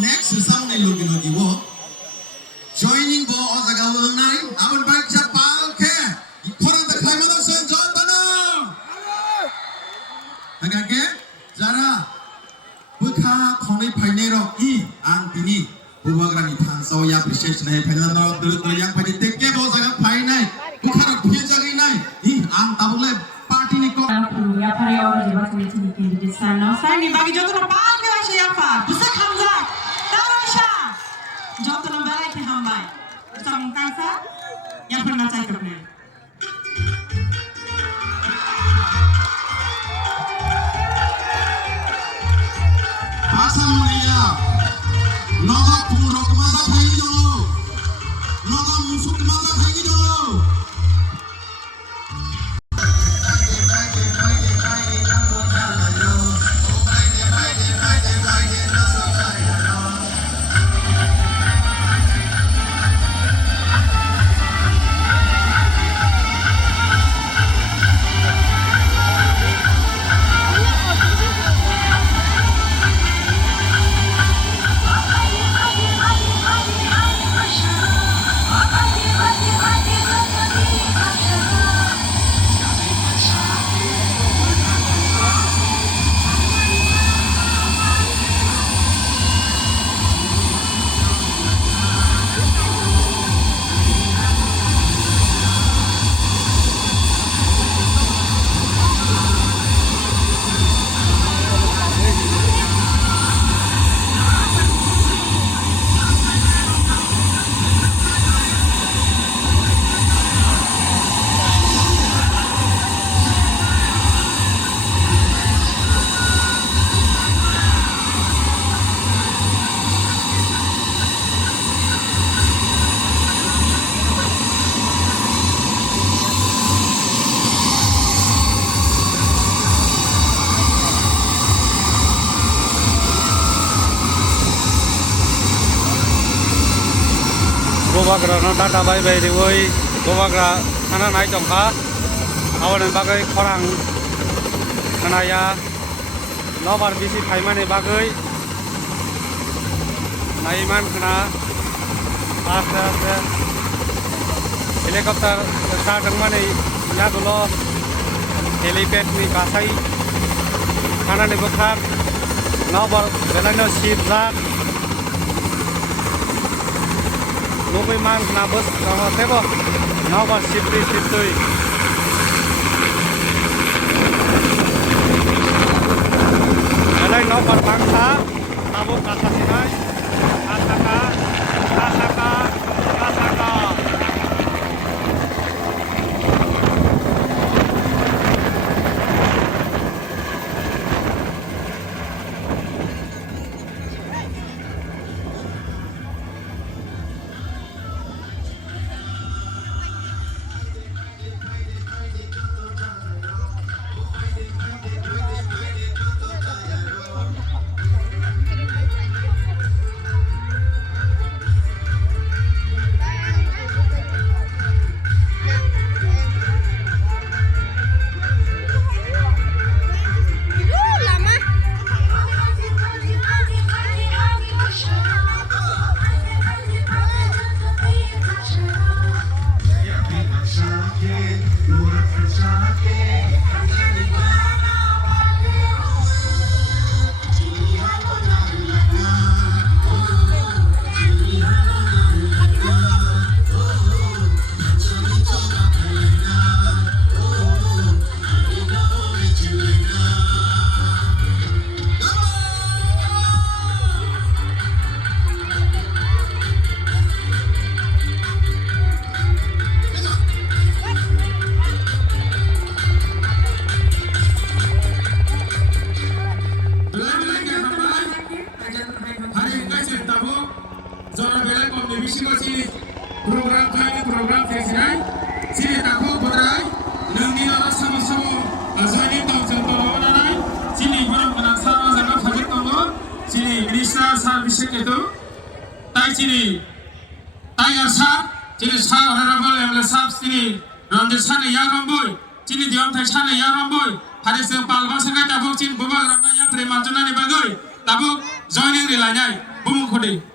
Next sama nih logi wo joining bo ozaga nai abon baik japal ke korang tak klaim ada sen jotana agak ke jara buka khonai phainai ro I ang tini bubagrani thangsao ya appreciation hai phainai ro dulu yang phai tekke bo jaga phainai buka ro phie jagai nai I ang tabule party ni ko ya pare aur jeba committee ni di sana sai ni bagi jotana pal ke ashe ya fa bisa khamza jauh lembaga itu hambai, bersama kansa yang pernah saya kenal. Asal mulia, naga purok mata bhai dolo, naga musuk mata bhai dolo. Bobagrano data bai bai deui bobagra ana nai jongka awan bagai korang anaya nobar bisi paimane bagai naiman kena aste aste helikopter start mane ya dulu helipad ni kasai kana ni bokak nobar belano ship jak Lupa man kena bus kalau tebo, nawa sipri sipri. Alai nawa bangsa, nawa kata sinai, kasaka, kasaka, kasaka. Program kami program festival sini takut berai nanti orang sama-sama azani tahu contoh orang sini orang kena sama-sama hadir tunggu sini minister sah bisa itu tai sini tai asal sini sah orang yang lesap sini ranjit sana ya ramboy sini diam tai sana ya ramboy hari sempal bahasa kata tabuk sini bubak ramai yang terima juna ni bagai tabuk joining rilanya bumuk kodi